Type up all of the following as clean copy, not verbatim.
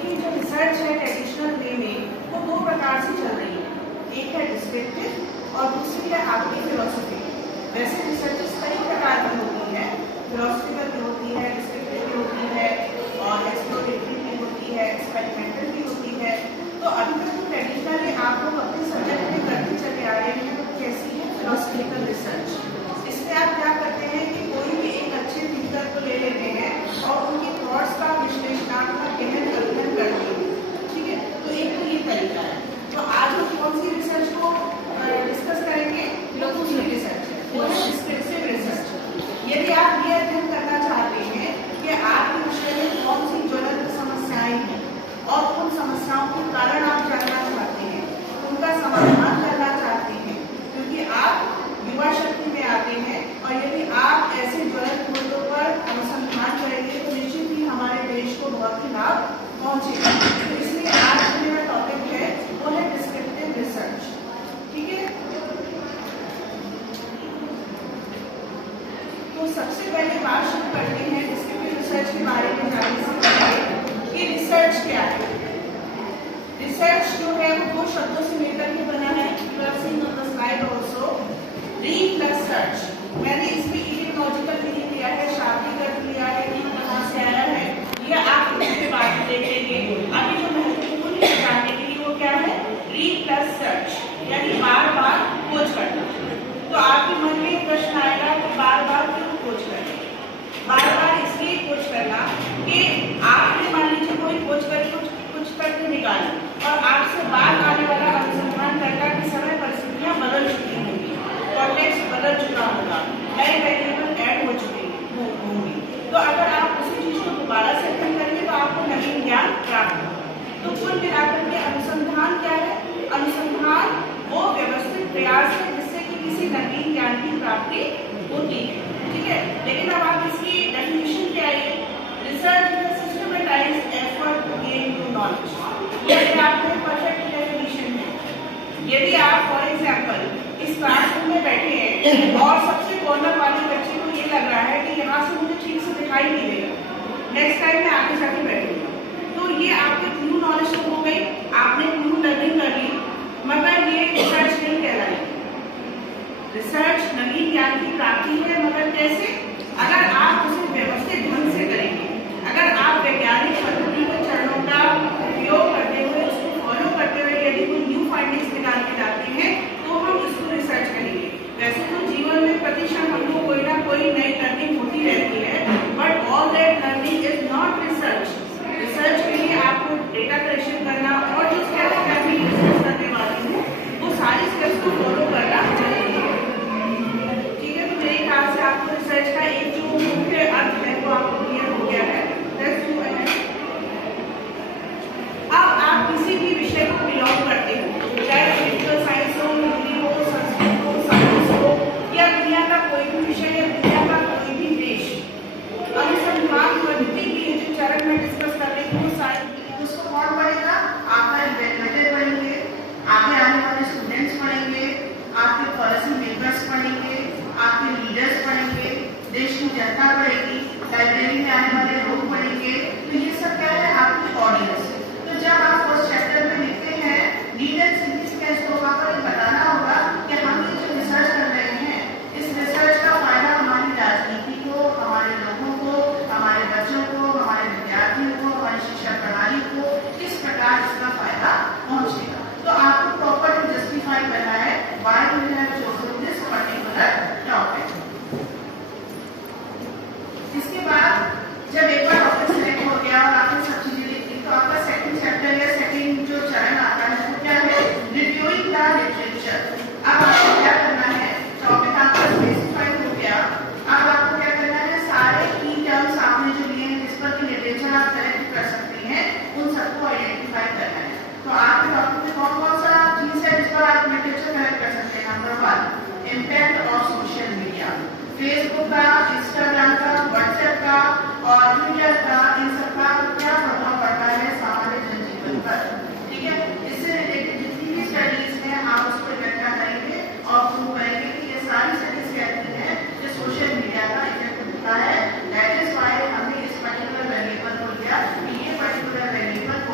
देखिए जो रिसर्च है ट्रेडिशनल वे में वो दो प्रकार से चल रही है, एक है डिस्क्रिप्टिव और दूसरी है आपकी फिलोसफी। वैसे रिसर्चेस कई प्रकार की होती है, फिलोसफिकल भी होती है, डिस्क्रिप्टिव भी होती है और एक्सप्लोरेटरी भी होती है, एक्सपेरिमेंटल भी होती है। तो अभी तक तो ट्रेडिशनली आप लोग अपने सब्जेक्ट में करते चले आ रहे हैं, तो कैसी है फिलोसफिकल रिसर्च। इसमें आप क्या करते हैं कि कोई भी एक अच्छे थिंकर को ले लेते हैं और उनके थॉट्स का विश्लेषणात्मक गहन अध्ययन करते हैं, ठीक है। तो एक तो ये तरीका है। तो आज हम कौन सी रिसर्च को डिस्कस करेंगे? फिलोसफी रिसर्च, वो है डिस्क्रिप्टिव रिसर्च। यदि आप ये अध्ययन करना चाहते हैं कि आपके विषय में कौन सी ज्वलंत समस्याएं हैं और उन समस्याओं के कारण आप जानना चाहते हैं, उनका समाधान करना चाहते हैं, क्योंकि आप युवा शक्ति में आते हैं और यदि आप ऐसे ज्वलंत मुद्दों पर अनुसंधान करेंगे तो निश्चित ही हमारे देश को बहुत ही लाभ पहुंचेगा। तो इसलिए आज जो मेरा टॉपिक है वो है डिस्क्रिप्टिव रिसर्च, ठीक है। तो सबसे पहले बात शुरू करते हैं डिस्क्रिप्टिव रिसर्च के बारे में जानने से पहले कि रिसर्च क्या है। रिसर्च जो है वो दो शब्दों से मिलकर के बना है, plusing on the slide also, read plus search. मैंने इसमें इटिमोलॉजिकल मीनिंग लिया है, शाब्दिक अर्थ लिया है कि कहाँ से आया है, यह आप इसके बाद में देखेंगे। अभी जो महत्वपूर्ण है जानने के लिए वो क्या है? रीड प्लस सर्च, यानी बार बार खोज करना। तो आपके मन में प्रश्न आएगा कि बार बार क्यों खोज करना? बार बार इसलिए खोज करना कि आपने मान लीजिए कोई खोज कर कुछ तथ्य निकाले और आपसे बाद आने वाला अनुसंधानकर्ता की समय परिस्थितियां बदल चुकी होंगी, कॉन्टेक्स्ट बदल चुका होगा, नए वेरिएबल ऐड हो चुके होंगे। तो अगर आप उसी चीज को दोबारा से अध्ययन करेंगे तो आपको नवीन ज्ञान प्राप्त होगा। तो कुल मिलाकर के अनुसंधान क्या है? अनुसंधान वो व्यवस्थित प्रयास है जिससे कि किसी नवीन ज्ञान की प्राप्ति होती है, ठीक है। लेकिन अब आप इसकी डेफिनेशन क्या है? Research is a systematized effort to gain new knowledge. यदि आपको परफेक्ट डेफिनेशन है, यदि आप फॉर एग्जांपल इस क्लासरूम में बैठे हैं और सबसे कॉर्नर वाले बच्चे को ये लग रहा है कि यहाँ से मुझे ठीक से दिखाई नहीं देगा, नेक्स्ट टाइम मैं आगे जाके बैठूंगा, तो ये आपकी न्यू नॉलेज तो हो गई, आपने न्यू लर्निंग कर ली, मगर ये रिसर्च नहीं कहलाएगी। रिसर्च नवीन ज्ञान की प्राप्ति है, मगर कैसे? अगर आप उसे व्यवस्थित ढंग से करेंगे, अगर आप वैज्ञानिक पद्धति के चरणों का उपयोग करते हुए उसको फॉलो करते हुए यदि कोई न्यू फाइंडिंग्स निकाल के लाते हैं तो हम इसको रिसर्च करेंगे। वैसे तो जीवन में प्रतिक्षण हमको कोई ना कोई नई लर्निंग होती रहती है, but all that learning is not research. Research के लिए आपको डेटा कलेक्शन करना और जो स्टेप्स मैं अभी डिस्कस करने वाली हूँ वो सारी स्टेप्स को फॉलो करना जरूरी है, ठीक है। तो मेरे ख्याल से आपको रिसर्च का एक जो मुख्य अर्थ है वो आपको क्लियर हो गया है। अब आप किसी भी विषय को बिलोंग करते हो, चाहे पॉलिटिकल साइंस हो, हिंदी हो, संस्कृत हो, साइंस हो या दुनिया का कोई भी विषय या दुनिया का कोई भी देश, अनुसंधान पद्धति के जो चरण में डिस्कस कर रही हूँ सारी उसको कौन पढ़ेगा? आपका मेथड पढ़ेंगे, आगे आने वाले स्टूडेंट्स पढ़ेंगे, आपके पॉलिसी मेकर्स पढ़ेंगे, आपके लीडर्स पढ़ेंगे, देश की जनता पढ़ेगी, लाइब्रेरी में आने वाले लोग पढ़ेंगे। तो ये सब क्या है? आपकी ऑडियंस। तो जब आप फर्स्ट चैप्टर में लिखते हैं लीड एंड सिग्निफिकेंस, तो वहाँ पर बताना होगा कि हम ये जो रिसर्च कर रहे हैं, इस रिसर्च का फायदा हमारी राजनीति को, हमारे लोगों को, हमारे बच्चों को, हमारे विद्यार्थियों को, हमारी शिक्षा प्रणाली को किस प्रकार इसका फायदा पहुँचेगा। तो आपको प्रॉपर जस्टिफाई करना है why you have chosen this particular topic. इसके बाद जब एक बार टॉपिक सिलेक्ट हो गया और आपने सब चीजें लिखी तो आपका सेकंड चैप्टर या सेकंड जो चरण आता है वो क्या है? Reviewing the literature. अब आपको क्या करना है? टॉपिक आपका स्पेसिफाई हो गया, अब आपको क्या करना है? सारे की टर्म्स आपने जो लिए हैं जिस पर कि लिटरेचर आप कलेक्ट कर सकते हैं उन सबको आइडेंटिफाई करना है। तो आपके टॉपिक में कौन कौन सा चीज है जिस पर आप लिटरेचर कलेक्ट कर सकते हैं? Number 1, impact of social media, Facebook का, इंस्टाग्राम का, व्हाट्सएप का और ट्विटर का, इन सब का क्या प्रभाव पड़ता है सामान्य जनजीवन पर, ठीक है। इससे रिलेटेड जितनी भी स्टडीज हैं आप उसको इकट्ठा करेंगे और प्रूव करेंगे कि ये सारी स्टडीज कहती हैं कि सोशल मीडिया का इफेक्ट होता है। दैट इज व्हाई हमने इस पर्टिकुलर वेरिएबल को लिया कि ये पर्टिकुलर वेरिएबल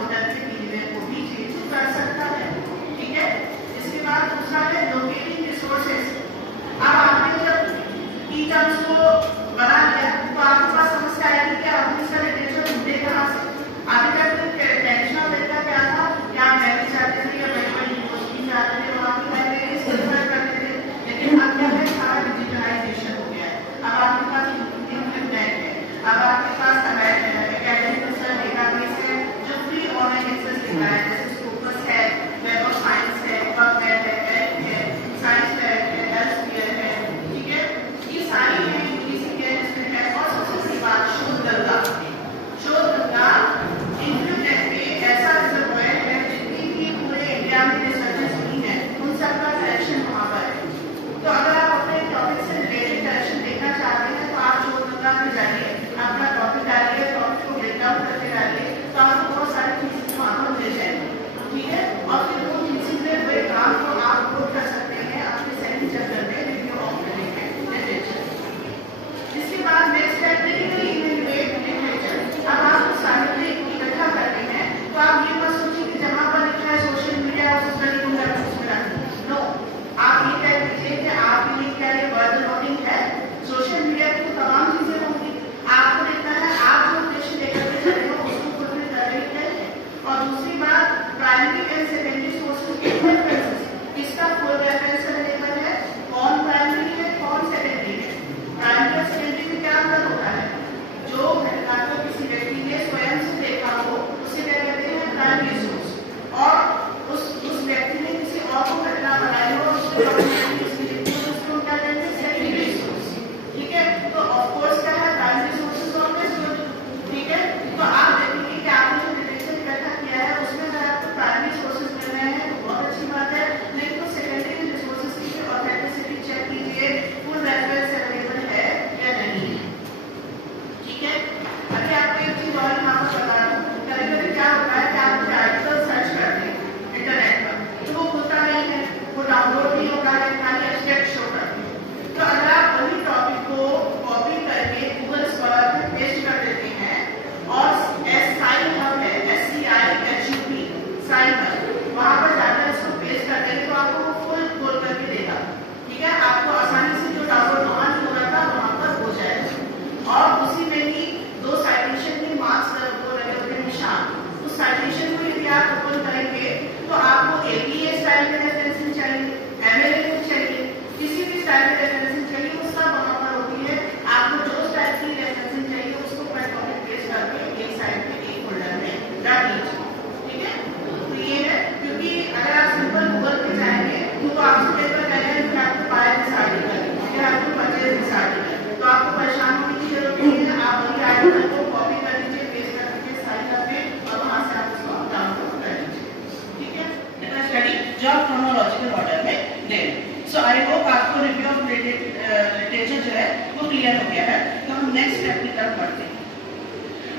जो आप क्रोनोलॉजिकल ऑर्डर में ले लें। सो आई होप आपको रिव्यू ऑफ लिटरेचर जो है वो क्लियर हो गया है। तो हम नेक्स्ट स्टेप की तरफ बढ़ते हैं।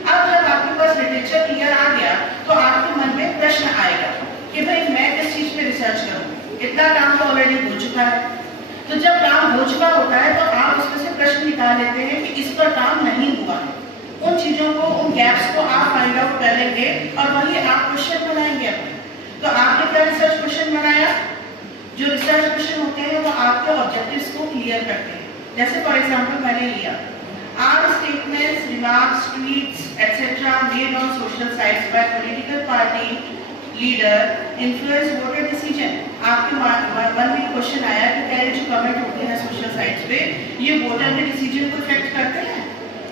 अब जब आपके पास लिटरेचर क्लियर आ गया तो आपके मन में प्रश्न आएगा कि भाई मैं किस चीज पे रिसर्च करूं, इतना काम तो ऑलरेडी हो चुका है। तो जब काम हो चुका होता है तो आप उसमें से प्रश्न निकाल लेते हैं कि इस पर काम नहीं हुआ है, उन चीजों को, उन गैप्स को आप फाइंड आउट कर लेंगे और वही आप क्वेश्चन बनाएंगे अपने। तो आपने क्या रिसर्च क्वेश्चन बनाया? जो रिसर्च क्वेश्चन होते हैं वो आपके ऑब्जेक्टिव्स को क्लियर करते हैं। जैसे फॉर एग्जांपल मैंने लिया are statements, remarks, tweets etcetera made on social sites by political party leader influence voter decision. आपके मन में क्वेश्चन आया कि क्या ये जो कमेंट होते हैं सोशल साइट्स पे ये वोटर के डिसीजन को इफेक्ट करते हैं?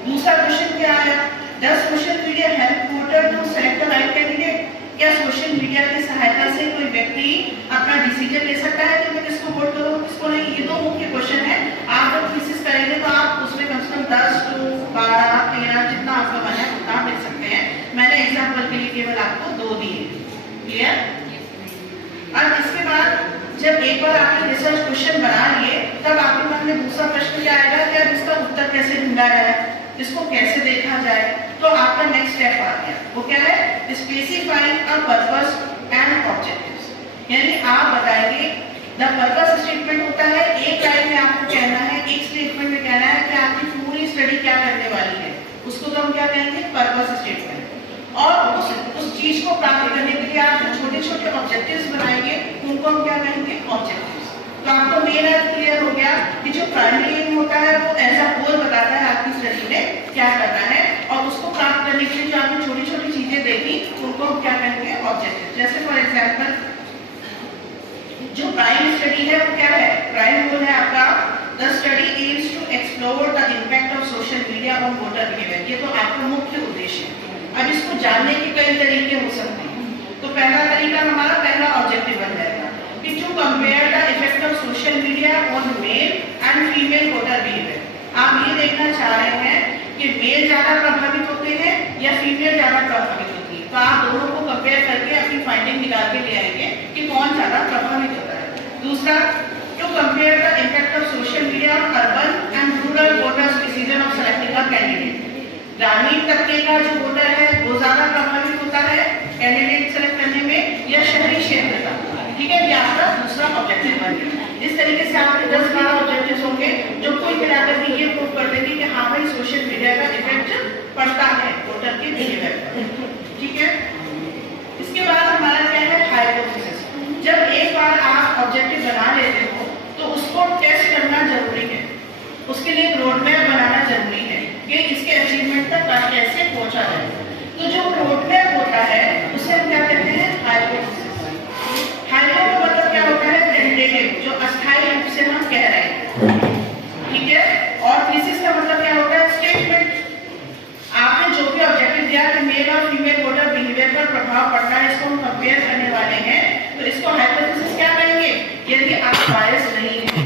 दूसरा क्वेश्चन क्या आया? Does social media help voter to select the right candidate? क्या सोशल मीडिया की सहायता से कोई व्यक्ति अपना डिसीजन ले सकता है कि मैं किसको वोट करूं, किसको नहीं? ये दो मुख्य क्वेश्चन है। आप जब थीसिस करेंगे तो आप उसमें कम से कम 10 to 12, 13 जितना आपका मन है उतना आप लिख सकते हैं। मैंने एग्जांपल के लिए केवल आपको 2 दिए। क्लियर? अब इसके बाद जब एक बार आपने रिसर्च क्वेश्चन बना लिए तब आपके मन में दूसरा प्रश्न क्या आएगा कि अब इसका उत्तर कैसे ढूंढा जाए, इसको कैसे देखा जाए? तो आपका नेक्स्ट स्टेप आ गया, वो क्या है? Specifying a purpose and objectives. यानी आप बताएंगे, द पर्पस स्टेटमेंट होता है एक लाइन में आपको कहना है, एक स्टेटमेंट में कहना है कि आपकी पूरी स्टडी क्या करने वाली है, उसको तो हम क्या कहेंगे? Purpose statement. और उस चीज को प्राप्त करने के लिए आप जो छोटे छोटे ऑब्जेक्टिव्स बनाएंगे उनको हम क्या कहेंगे? ऑब्जेक्टिव्स। तो आपको मेन अर्थ क्लियर हो गया कि जो प्राइमरी एम होता है वो एज अ होल बताता है आपकी स्टडी में क्या करना है, और उसको प्राप्त करने के लिए जो आपने छोटी छोटी चीजें देखी उनको हम क्या कहेंगे? ऑब्जेक्टिव। जैसे फॉर एग्जाम्पल जो प्राइम स्टडी है वो क्या है? प्राइम गोल है आपका the study aims to explore the impact of social media on voter behaviour. ये तो आपका मुख्य उद्देश्य है। अब इसको जानने के कई तरीके हो सकते हैं। तो पहला तरीका हमारा पहला ऑब्जेक्टिव बन जाएगा कि to compare the effect of social media on male and female voter behaviour. आप ये देखना चाह रहे हैं कि मेल ज्यादा प्रभावित होते हैं या फीमेल ज्यादा प्रभावित होती है। तो आप दोनों को कंपेयर करके अपनी फाइंडिंग निकाल के ले आएंगे कि कौन ज्यादा प्रभावित होता है। दूसरा, to compare the effect of social media on urban and rural voters decision of selecting a candidate. ग्रामीण तबके का जो वोटर है वो ज्यादा प्रभावित होता है कैंडिडेट सेलेक्ट करने में या शहरी क्षेत्र का। ठीक है, ये आपका दूसरा ऑब्जेक्टिव बन गया। इस तरीके से आपके 10-12 ऑब्जेक्टिव्स होंगे जो कुल मिलाकर के ये प्रूव कर देंगे कि हाँ भाई सोशल मीडिया का इफेक्ट पड़ता है वोटर के बिहेवियर पर। ठीक है, इसके बाद हमारा क्या है? हाइपोथेसिस। जब एक बार आप ऑब्जेक्टिव बना लेते हो तो उसको टेस्ट करना जरूरी है। उसके लिए एक रोड मैप बनाना जरूरी है कि इसके अचीवमेंट तक कैसे पहुंचा जाए। तो जो रोड मैप होता है उसे हम क्या कहते हैं? हाइपोथेसिस। हाइपो का मतलब क्या होता है? टेंटेटिव, जो अस्थायी रूप से हम कह रहे हैं। ठीक है, और थीसिस का मतलब क्या होता है? स्टेटमेंट। आपने जो भी ऑब्जेक्टिव दिया कि मेल और फीमेल वोटर बिहेवियर पर प्रभाव पड़ता है, इसको हम कंपेयर करने वाले हैं, तो इसको हाइपोथेसिस क्या कहेंगे? यदि आप बायस नहीं है।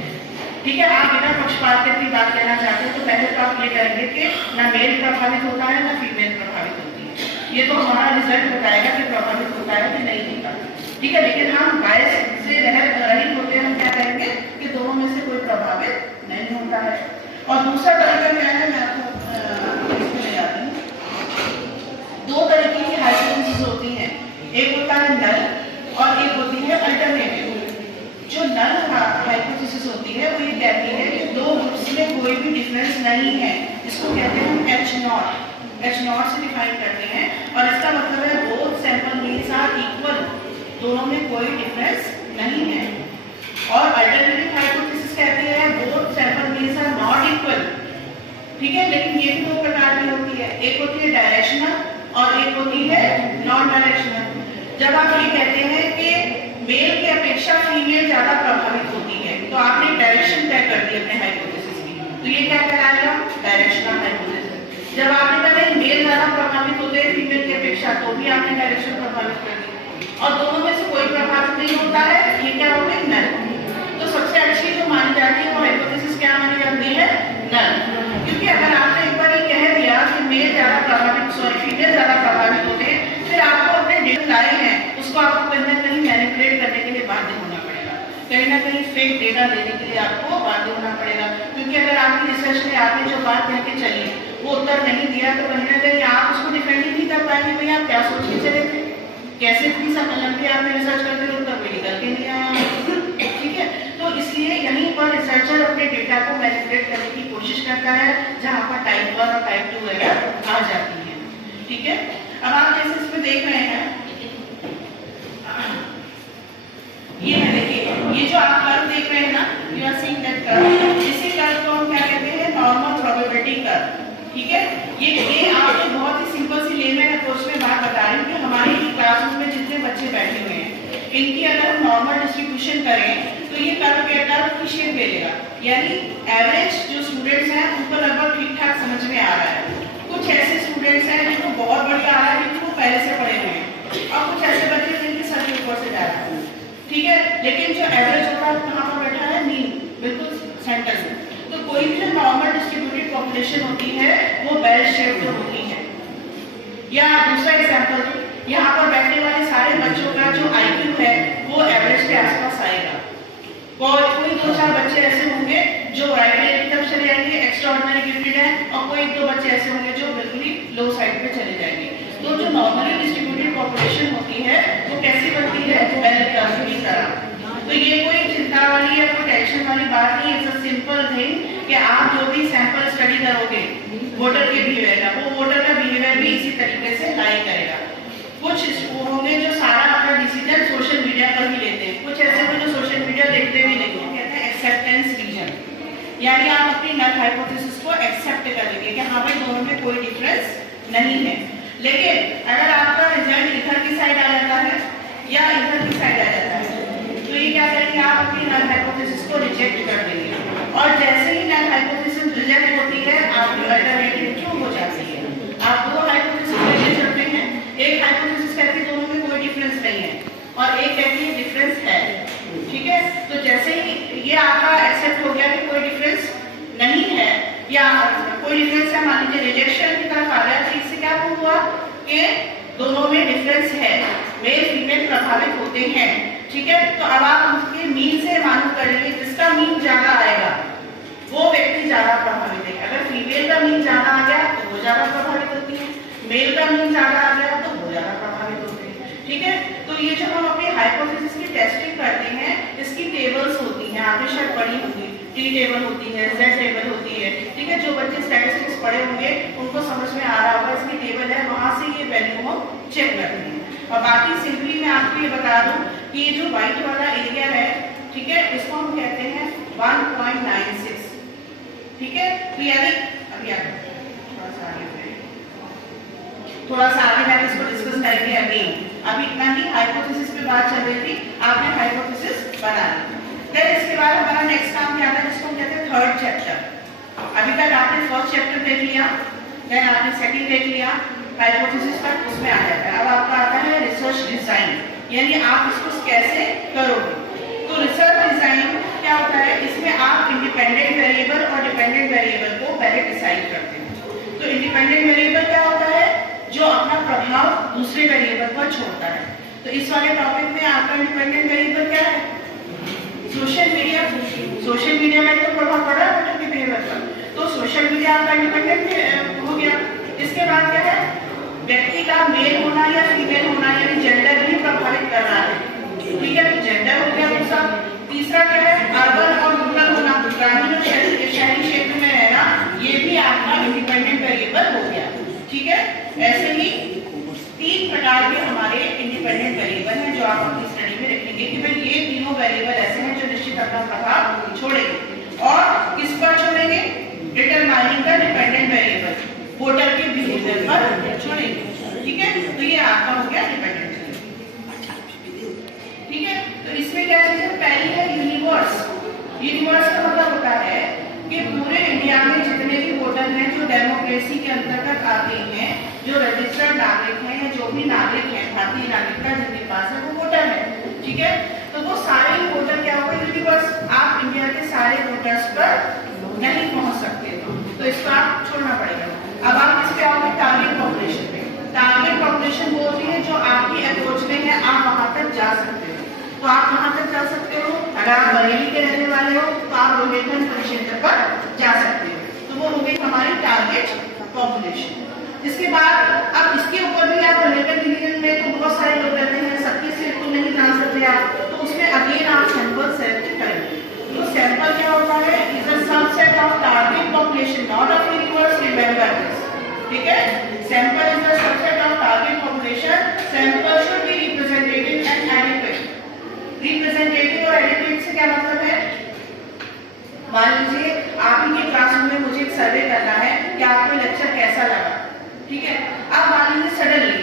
ठीक है, आप बिना पक्षपात की बात कहना चाहते हैं तो पहले तो आप ये करेंगे कि ना मेल प्रभावित होता है ना फीमेल प्रभावित होती है। ये तो हमारा रिजल्ट बताएगा कि प्रभावित होता है कि नहीं होता। ठीक है, लेकिन हम बायस से रहित होते हैं, हम क्या कहेंगे कि दोनों में से कोई प्रभावित नहीं होता है। और दूसरा तरीका क्या है? मैं आपको ले जाती हूँ। 2 तरीके की हाइपोथेसिस होती हैं, एक होता है नल और एक होती है अल्टरनेटिव। जो नल हाइपोथेसिस होती है वो ये कहती है कि 2 ग्रुप्स में कोई भी डिफरेंस नहीं है। इसको कहते हैं H0 से डिफाइन करते हैं, और इसका मतलब है both sample means are equal, दोनों में कोई डिफरेंस नहीं है। और अल्टरनेटिव हाइपोथेसिस कहती है both sample means are not equal. ठीक है, लेकिन ये भी 2 प्रकार की होती है, एक होती है डायरेक्शनल और एक होती है नॉन डायरेक्शनल। जब आप ये कहते हैं कि मेल की अपेक्षा फीमेल ज्यादा प्रभावित होती है तो आपने डायरेक्शन तय कर दी अपने हाइपोथेसिस की, तो ये क्या कहलाएगा? Directional hypothesis. जब आपने कहा मेल ज्यादा प्रभावित होते हैं फीमेल की अपेक्षा तो भी आपने डायरेक्शन प्रभावित कर दी, और दोनों में से कोई प्रभावित नहीं होता है, ये क्या हो गई? नल। तो सबसे अच्छी जो मानी जाती है वो हाइपोथेसिस क्या मानी जाती है? नल। क्योंकि अगर आपने एक बार ये कह दिया कि मेल ज्यादा प्रभावित, फीमेल ज्यादा प्रभावित होते हैं, फिर आपको अपने डेटा लाए हैं उसको आपको कहीं ना कहीं मैनिपुलेट करने के लिए बाध्य कहीं ना कहीं फेक डेटा देने के लिए आपको बाध्य होना पड़ेगा, क्योंकि अगर आपकी रिसर्च में आपने जो बात कह के चली वो उत्तर नहीं दिया तो कहीं ना कहीं आप उसको डिफेंड ही नहीं कर पाएंगे। भाई आप क्या सोच के चले थे, कैसे इतनी सब लंबी आपने रिसर्च करते हुए उत्तर कोई निकल के नहीं आया। ठीक है, तो इसलिए यहीं पर रिसर्चर अपने डेटा को मैनिपुलेट करने की कोशिश करता है, जहां पर टाइप 1 और टाइप 2 एरर आ जाती है। ठीक है, अब आप जैसे इसमें देख रहे हैं, ये है देखिए, ये जो आप कर्व देख रहे हैं ना, you are seeing that curve, इसी कर्व को हम क्या कहते हैं, नॉर्मल प्रोबेबिलिटी कर्व। ठीक है, ये आपको बहुत ही सिंपल सी लेमैन अप्रोच में बात बता रही हूँ कि हमारी क्लासरूम में जितने बच्चे बैठे हुए हैं इनकी अगर हम नॉर्मल डिस्ट्रीब्यूशन करें तो ये कर्व की शेप ले लेगा, यानी एवरेज जो स्टूडेंट्स हैं उनको लगभग ठीक ठाक समझ में आ रहा है। कुछ ऐसे स्टूडेंट्स हैं जिनको बहुत बढ़िया आ रहा है, जिनको पहले से पढ़े हुए हैं, और कुछ ऐसे बच्चे जिनके सर के ऊपर से जा रहा है। ठीक है, लेकिन जो एवरेज होता है कहाँ पर बैठा है, मीन, बिल्कुल सेंटर में। तो कोई भी जो नॉर्मल डिस्ट्रीब्यूटेड पॉपुलेशन होती है वो बेल शेप्ड होती है। या दूसरा एग्जांपल, यहाँ पर बैठने वाले सारे बच्चों का जो आईक्यू है वो एवरेज के आसपास आएगा, और कोई 2-4 बच्चे ऐसे होंगे जो राइट की तरफ चले जाएंगे, एक्स्ट्राऑर्डिनरी गिफ्टेड है, और कोई 1-2 बच्चे ऐसे होंगे जो बिल्कुल ही लो साइड पे चले जाएंगे। तो जो नॉर्मली डिस्ट्रीब्यूटेड पॉपुलेशन होती है वो कैसी बनती है, बेल कर्व की तरह। तो ये कोई चिंता वाली या कोई टेंशन वाली बात नहीं, इट्स अ सिंपल थिंग कि आप जो भी सैंपल स्टडी करोगे वोटर के बिहेवियर का, वो वोटर का बिहेवियर भी इसी तरीके से लाई करेगा। कुछ होंगे जो सारा अपना डिसीजन सोशल मीडिया पर ही लेते हैं, कुछ ऐसे होंगे जो सोशल मीडिया देखते भी नहीं, कहते हैं एक्सेप्टेंस रीजन, यानी आप अपनी नल हाइपोथेसिस को एक्सेप्ट कर लेंगे कि हाँ भाई दोनों में कोई डिफरेंस नहीं है। लेकिन अगर आपका रिजल्ट इधर की साइड आ जाता है या इधर की साइड आ जाता है तो ये क्या करेंगे, आप अपनी नल हाइपोथेसिस को रिजेक्ट कर देंगे, और जैसे ही नल हाइपोथेसिस रिजेक्ट होती है आपकी अल्टरनेटिव ट्रू हो जाती है। आप दो हाइपोथेसिस लेके चलते हैं, एक हाइपोथेसिस कहती है दोनों में कोई डिफरेंस नहीं है और एक कहती है डिफरेंस है। ठीक है, तो जैसे ही ये आपका एक्सेप्ट हो गया कि कोई डिफरेंस नहीं है या कोई डिफरेंस है, मान लीजिए रिजेक्शन की तरफ आ गया, तो इससे क्या हुआ कि दोनों में डिफरेंस है, मेल फीमेल प्रभावित होते हैं। ठीक है, तो अब आप उसके मीन से मालूम करेंगे, जिसका मीन ज्यादा आएगा वो व्यक्ति ज्यादा प्रभावित है। अगर फीमेल का मीन ज्यादा आ गया तो वो ज्यादा प्रभावित होती है, मेल का मीन ज्यादा आ गया तो वो ज्यादा प्रभावित होते हैं। ठीक है, तो ये जो हम अपनी हाइपोथेसिस की टेस्टिंग करते हैं इसकी टेबल्स होती हैं, आपने शायद पढ़ी होगी, टी टेबल होती है, जेड टेबल होती है। ठीक है, जो बच्चे स्टैटिस्टिक्स पढ़े होंगे उनको समझ में आ रहा होगा, इसकी टेबल है, वहां से ये वैल्यू हम चेक करते हैं। और बाकी सिंपली मैं आपको ये बता दूं कि ये जो व्हाइट वाला एरिया है, ठीक है, इसको हम कहते हैं 1.96। ठीक है, तो यानी अभी आप थोड़ा सा आगे मैं इसको डिस्कस करेंगे अगेन। अभी इतना ही हाइपोथेसिस पे बात चल रही थी, आपने हाइपोथेसिस बना ली। फिर इसके बाद हमारा नेक्स्ट काम क्या था, जिसको हम कहते हैं थर्ड चैप्टर। अभी तक आपने फर्स्ट चैप्टर देख लिया, देन आपने सेकंड देख लिया, हाइपोथेसिस तक उसमें आ जाता है। अब आपका आता है रिसर्च डिजाइन, यानी आप इसको कैसे करोगे। तो रिसर्च डिजाइन क्या होता है, इसमें आप इंडिपेंडेंट वेरिएबल और डिपेंडेंट वेरिएबल को पहले डिसाइड करते हैं। तो इंडिपेंडेंट वेरिएबल क्या होता है, जो अपना प्रभाव दूसरे वेरिएबल पर छोड़ता है। तो इस वाले टॉपिक में आपका इंडिपेंडेंट वेरिएबल क्या है, सोशल मीडिया। सोशल मीडिया में तो प्रभाव पड़ रहा है बच्चों के बिहेवियर पर, तो सोशल मीडिया आपका इंडिपेंडेंट हो गया। इसके बाद क्या है, व्यक्ति का मेल होना या फीमेल होना यानी जेंडर भी प्रभावित कर रहा है। ठीक है, जेंडर हो गया दूसरा। तीसरा क्या है, अर्बन और रूरल होना, ग्रामीण और शहरी क्षेत्र में रहना, ये भी आपका इंडिपेंडेंट वेरिएबल हो गया। ठीक है, ऐसे ही 3 प्रकार के हमारे इंडिपेंडेंट वेरिएबल हैं जो आप अपनी स्टडी में रखेंगे कि भाई ये तीनों वेरिएबल ऐसे हैं जो निश्चित अपना प्रभाव छोड़ेंगे। और किस पर छोड़ेंगे, determining the dependent variable, voter के बिहेवियर पर छोड़ेंगे। ठीक है, तो ये आपका हो गया डिपेंडेंट। ठीक है, तो इसमें क्या चीज है, पहली है यूनिवर्स। यूनिवर्स का मतलब होता है कि पूरे इंडिया में जितने भी वोटर हैं जो डेमोक्रेसी के अंतर्गत आते हैं, जो रजिस्टर्ड नागरिक हैं या जो भी नागरिक हैं, भारतीय नागरिकता जिनके पास है वो वोटर है। ठीक है, तो वो सारे ही वोटर क्या होगा, यूनिवर्स। आप इंडिया के सारे वोटर्स पर नहीं पहुंच सकते, तो इसको आप छोड़ना पड़ेगा। अब आप किस पे आओगे, टारगेट पॉपुलेशन पे। टारगेट पॉपुलेशन वो होती है जो आपकी अप्रोच में है, आप वहां तक जा सकते हो। तो आप कहां तक जा सकते हो, अगर आप बरेली के रहने वाले हो तो आप रोहिलखंड परिक्षेत्र पर जा सकते हो। तो वो हो गई हमारी टारगेट पॉपुलेशन। इसके बाद अब इसके ऊपर भी आप रोहिलखंड डिवीजन में तो बहुत सारे लोग रहते हैं, सबके से तो नहीं जान सकते आप, तो उसमें अगेन आप सैंपल सेलेक्ट करेंगे। तो सैंपल क्या होता है, is a subset of target population, not of universe, remember this, ठीक है। Sample is a subset of target population, sample should be representative and adequate. Representative और एडिक्वेट से क्या मतलब है, मान लीजिए आप ही के क्लासरूम में मुझे एक सर्वे करना है कि आपको लेक्चर कैसा लगा, ठीक है। अब मान लीजिए सडनली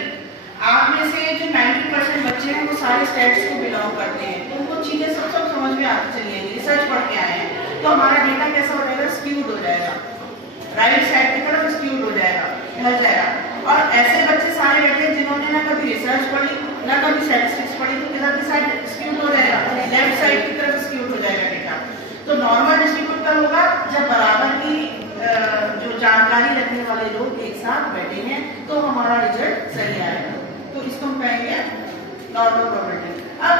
आप में से जो 90% बच्चे हैं वो सारे स्टेट्स को बिलोंग करते हैं, तो उनको चीजें सब समझ में आती चली जाएंगी, रिसर्च पढ़ के आए हैं, तो हमारा डेटा कैसा हो जाएगा, स्क्यूड हो जाएगा, राइट साइड की तरफ स्क्यूड हो जाएगा, ढल जाएगा। और ऐसे बच्चे सारे बैठे हैं जिन्होंने ना कभी रिसर्च पढ़ी ना कभी स्टैटिस्टिक्स पढ़ी, तो किधर की साइड स्क्यूड हो जाएगा, लेफ्ट साइड की तरफ स्क्यूड हो जाएगा डेटा। तो नॉर्मल डिस्ट्रीब्यूट कब होगा, जब बराबर की जो जानकारी रखने वाले लोग एक साथ बैठे हैं तो हमारा रिजल्ट सही आएगा। तो इसको हम कहेंगे नॉर्मल प्रोबेबिलिटी। अब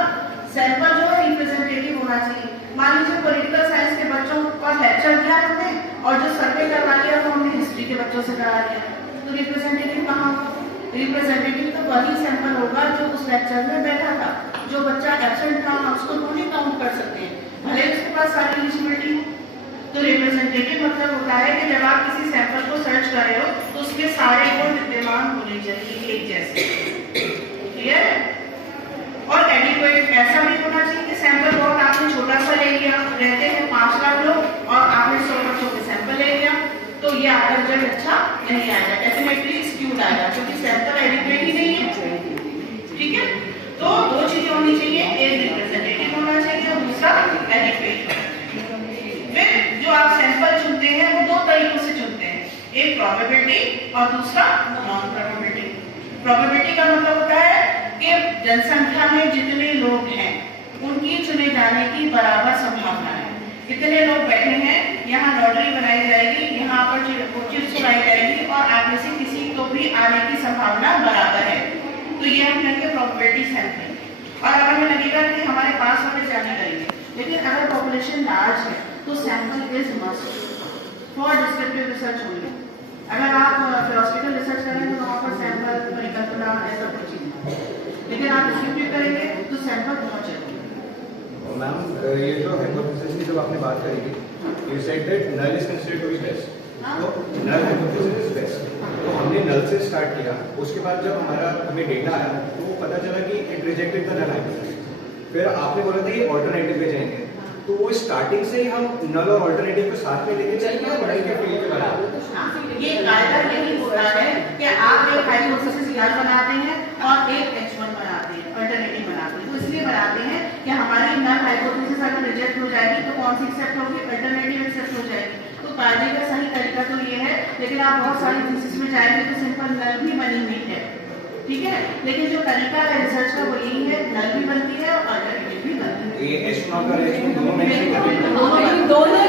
सैंपल जो है रिप्रेजेंटेटिव होना चाहिए। मान लीजिए पॉलिटिकल साइंस के बच्चों का लेक्चर दिया हमने और जो सर्वे करवा लिया वो हमने हिस्ट्री के बच्चों से करा लिया, तो रिप्रेजेंटेटिव कहाँ होगा, रिप्रेजेंटेटिव तो वही सैंपल होगा जो उस लेक्चर में बैठा था। जो बच्चा एब्सेंट था उसको थोड़ी काउंट कर सकते हैं, भले उसके पास सारी एलिजिबिलिटी हो। तो रिप्रेजेंटेटिव मतलब होता है कि जब आप किसी सैंपल को सर्च कर रहे हो तो उसके सारे गुण विद्यमान होने चाहिए एक जैसे, क्लियर है। और एडिक्वेट ऐसा भी होना चाहिए कि सैंपल बहुत आपने छोटा सा ले लिया, रहते हैं 5 लाख लोग और आपने 100 बच्चों के सैंपल ले लिया, तो ये आपका रिजल्ट अच्छा नहीं आएगा, डेफिनेटली स्क्यूड आएगा क्योंकि सैंपल एडिक्वेट ही नहीं है, ठीक है। तो 2 चीजें होनी चाहिए, एक रिप्रेजेंटेटिव होना चाहिए और दूसरा एडिक्वेट। फिर जो आप सैंपल चुनते हैं वो 2 तरीकों से चुनते हैं, एक प्रोबेबिलिटी और दूसरा नॉन प्रोबेबिलिटी। प्रोबेबिलिटी का मतलब होता है कि जनसंख्या में जितने लोग हैं उनकी चुने जाने की बराबर संभावना है। कितने लोग बैठे हैं, यहाँ लॉटरी बनाई जाएगी, यहाँ पर चिट्स बनाई जाएगी और आप में से किसी को भी आने की संभावना बराबर है, तो ये हम कहेंगे प्रोबेबिलिटी सैंपलिंग। और अगर हमें लगेगा कि हमारे पास वाले ज्यादा करेंगे, लेकिन अगर पॉपुलेशन लार्ज है तो sample is must for descriptive research only. अगर आप फिलोसफिकल रिसर्च करेंगे तो वहाँ पर सैंपल परिकल्पना ऐसा कुछ चीज, लेकिन आप डिस्क्रिप्टिव करेंगे तो सैंपल बहुत जरूरी है। मैम ये जो हाइपोथेसिस की जब आपने बात करी थी, you said that null is considered to be best, तो नल हाइपोथेसिस इज बेस्ट, तो हमने नल से स्टार्ट किया, उसके बाद जब हमें डेटा आया तो पता चला कि it rejected the null hypothesis, फिर आपने बोला था कि ऑल्टरनेटिव पे जाएंगे, तो वो स्टार्टिंग से ही हम नल और ऑल्टरनेटिव को साथ में लेके चलेंगे और बढ़ेंगे फील्ड के बारे। ये कायदा यही होता है कि आप एक हाइपोथेसिस नल बनाते हैं और एक H1 बनाते हैं, अल्टरनेटिव बनाते हैं। तो इसलिए बनाते हैं कि हमारी नल हाइपोथेसिस अगर रिजेक्ट हो जाएगी तो कौन सी एक्सेप्ट होगी, अल्टरनेटिव एक्सेप्ट हो जाएगी। तो कायदे का सही तरीका तो ये है, लेकिन आप बहुत सारी थीसिस में जाएंगे तो सिंपल नल भी बनी हुई है, ठीक है। लेकिन जो तरीका है रिसर्च का वो यही है, नल भी बनती है और अल्टरनेटिव भी बनती है। ये H1 और H2 दोनों में दोनों